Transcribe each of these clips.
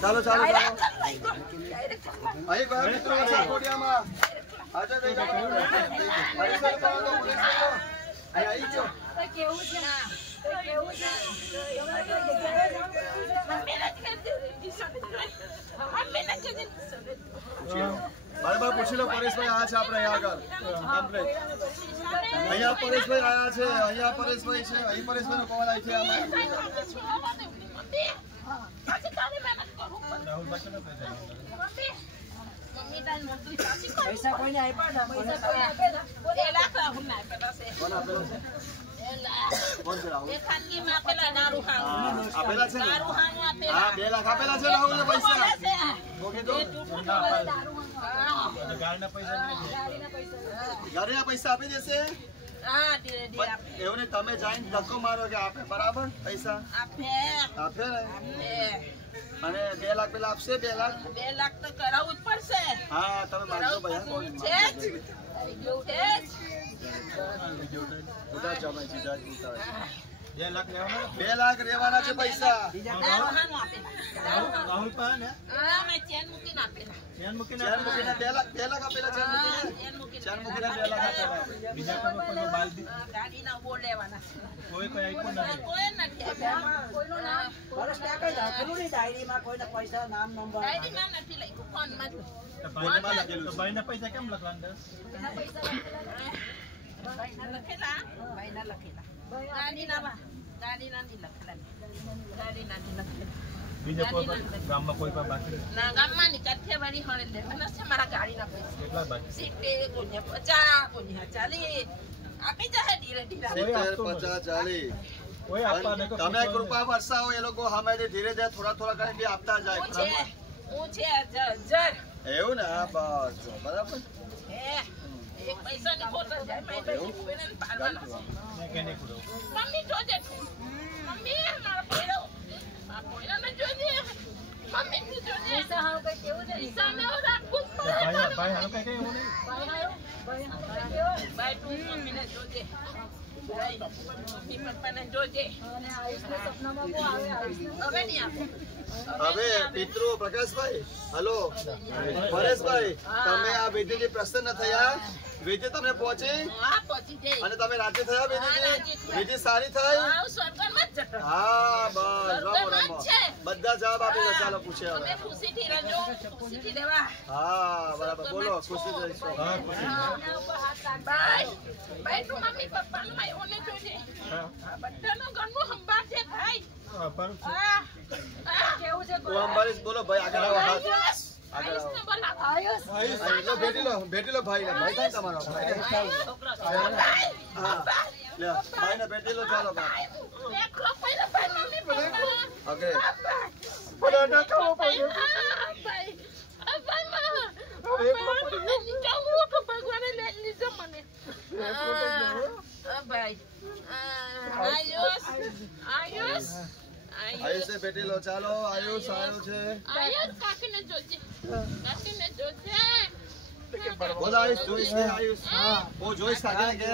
ચાલો ચાલો ચાલો અહીં ગયા મિત્રો સાકોડિયામાં આજે દઈ જાઓ અહીં જો કેવું છે કેવું છે બરાબર પૂછી લો પરેશભાઈ આ છે આપણે આગળ કમ્પ્લીટ અહીંયા પરેશભાઈ આયા છે અહીંયા પરેશભાઈ છે અહીં પરેશભાઈ નો કોલ આવી છે આમાં પૈસા કોઈને આપ્યા પૈસા કોઈ આપેલા 2 લાખ હું ના આપેલા છે કોણ આપેલો છે કોણ છે રાહુલ એ ખાનગી માં આપેલા દારૂ ખાવાનું આપેલા છે દારૂ ખાવાનું આપેલા હા 2 લાખ આપેલા છે રાહુલ ને પૈસા ઓકે તો ગાડીના પૈસા આપી દેશે હા ધીરે ધીરે આપે એવું ને તમે જઈને ધક્કો મારો કે આપે બરાબર પૈસા આપે આપે ને અને 2 લાખ પેલા આપશે 2 લાખ 2 લાખ તો કરાવવું જ પડશે હા તમે માનજો ભાઈ કોણ છે છે ઉધાર જમાઈ સીધા ઉતાર 2 લાખ લેવાના 2 લાખ લેવાના છે પૈસા દારૂ ખાવાનું આપેલા રાહુલ પર ને હા મેં ચેન મૂકીને આપેલા ચેન મૂકીને 2 લાખ આપેલા ચેન મૂકીને 2 લાખ આપેલા બીજા કોઈ બાલ ગાડીના બોર્ડ લેવાના કોઈ આપ્યો નથી કોઈ નથી આપ્યા કોઈનું નામ વર્ષ કાકા લખેલું નહીં ડાયરીમાં કોઈના પૈસા નામ નંબર ડાયરીમાં નથી લખ્યું ફોનમાં તો ભાઈના પૈસા કેમ લખવાના ભાઈના લખેલા ગાડીના નહીં લખેલા બીજા કોઈ ગામમાં કોઈ પણ બાકી ના ગામમાં ની કાઠિયાવાડી હણે લેવાના છે મારા ગાડીના પૈસા કેટલા બાકી સીટે કોઈને 50 કોઈને 40 આપી જાય ધીરે ધીરે 70 50 40 કોઈ આપવા નહીં તમે કૃપા વરસાવો એ લોકો હમેથી ધીરે ધીરે થોડા કરીને બી આપતા જાય હું છે જર એવું ને હા બસ બરાબર એક પૈસા ની ખોટ જાય પછી કોઈને પાડવાના છે મમ્મી જોજે મમ્મી મારા પૈસા આ કોઈના ને જોજે મમ્મી ને જોજે પૈસા હાવ કઈ કેવું છે પૈસા ને રાખવું ભાઈ હાલો કઈ એવું નહીં ભાઈ તું મમ્મી ને જોજે મમ્મી પપ્પા ને જોજે અને આયુષ ને સપનામાં કો આવે હવે નહીં આપે હવે પિતૃ પ્રકાશભાઈ હલો પરેશભાઈ તમે આ વિધિથી પ્રસન્ન થયા વિધિ તમને પહોંચી હા પહોંચી ગઈ અને તમે રાજી થયા વિધિ સારી થઈ હા સ્વર્ગમાં જ જતો હા બસ રમો બધા જવાબ આપી દો ચાલો પૂછે તમે હવે ખુશીથી રહેજો ખુશીથી રહેવા હા બરાબર બોલો ખુશી રહીશું હા ખુશી બાય બાય તું મમ્મી પપ્પા નું ભાઈઓ ને જોજે બધાનો ઘરનું સંભાળજે ભાઈ કેવું છે હું અંબારીશ બોલો ભાઈ આગળ આવો હાથ આયુષ ને બોલા આયુષ ભેટી લો ભાઈ થાય તમારો છોકરો હા લે ભાઈ ને ભેટી લો ચાલો ભાઈ દેખો પહેલા ભાઈ મમ્મી પપ્પા ઓકે બોલો ના કહો ભાઈ ભાઈ ભગવાને લે લીધો મને ભાઈ આયુષ આયુષ ને ભેટી લો ચાલો આયુષ આવ્યો છે આયુષ કાકીને જોજે બોલો આયુષ જોઈશ ને આયુષ ઓ જોઈશ કાકીને કે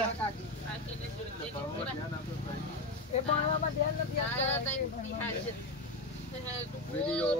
કાકીને જોજે એ ભણવામાં ધ્યાન નથી આ આપતા વિડિયો